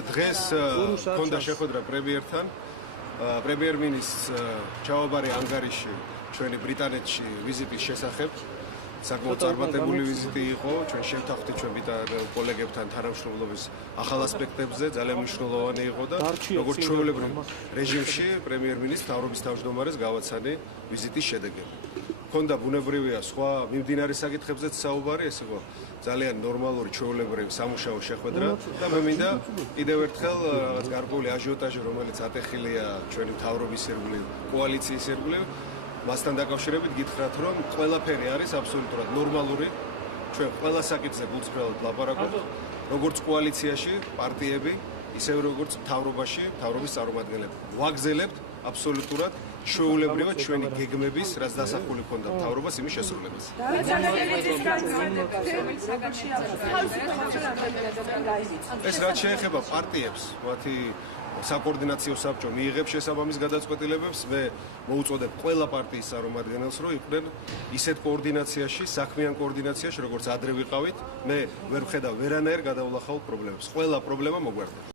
დღეს ქონდა შეხვედრა პრემიერთან. პრემიერ-მინისტრს ჩავაბარე ანგარიში ჩვენი ბრიტანეთში ვიზიტის შესახებ. საკმაოდ წარმატებული ვიზიტი იყო. ჩვენ შევთანხმდით ჩვენ კოლეგებთან თანამშრომლობის ახალ ასპექტებზე, ძალიან მნიშვნელოვანი იყო და როგორც ჩვეულებრივ რეჟიმში პრემიერ-მინისტრს მთავრობის თავმჯდომარეს გავაცანი ვიზიტის შედეგები. ქონდა ბუნებრივია სხვა მიმდინარე საკითხებზეც საუბარი, ეს იყო ძალიან ნორმალური ჩვეულებრივი სამუშაო შეხვედრა და მე მინდა კიდევ ერთხელ რაღაც გარკვეული აჟიოტაჟი, რომელიც ატეხილია ჩვენი მთავრობის ირგვლივ, კოალიციის ირგვლივ, მასთან დაკავშირებით გითხრათ, რომ ყველაფერი არის აბსოლუტურად ნორმალური. ჩვენ ყველა საკითხზე გულწრფელად ვლაპარაკობთ, როგორც კოალიციაში პარტიები, ისევ როგორც მთავრობაში, მთავრობის წარმომადგენლები. ვაგზელებთ აბსოლუტურად ჩვეულებრივად ჩვენი გეგმების, რაც დასახული ქონდა მთავრობას, იმის შესრულებას. ეს რაც შეეხება პარტიებს, მათი საკოორდინაციო საბჭო მიიღებს შესაბამის გადაწყვეტილებებს, მე მოუწოდებ ყველა პარტიის წარმომადგენელს, რომ იყვნენ ისეთ კოორდინაციაში, საქმიან კოორდინაციაში, როგორც ადრე ვიყავით, მე ვერ ვხედავ ვერანაირ გადავლახაულ პრობლემებს. ყველა პრობლემა მოგვარდება.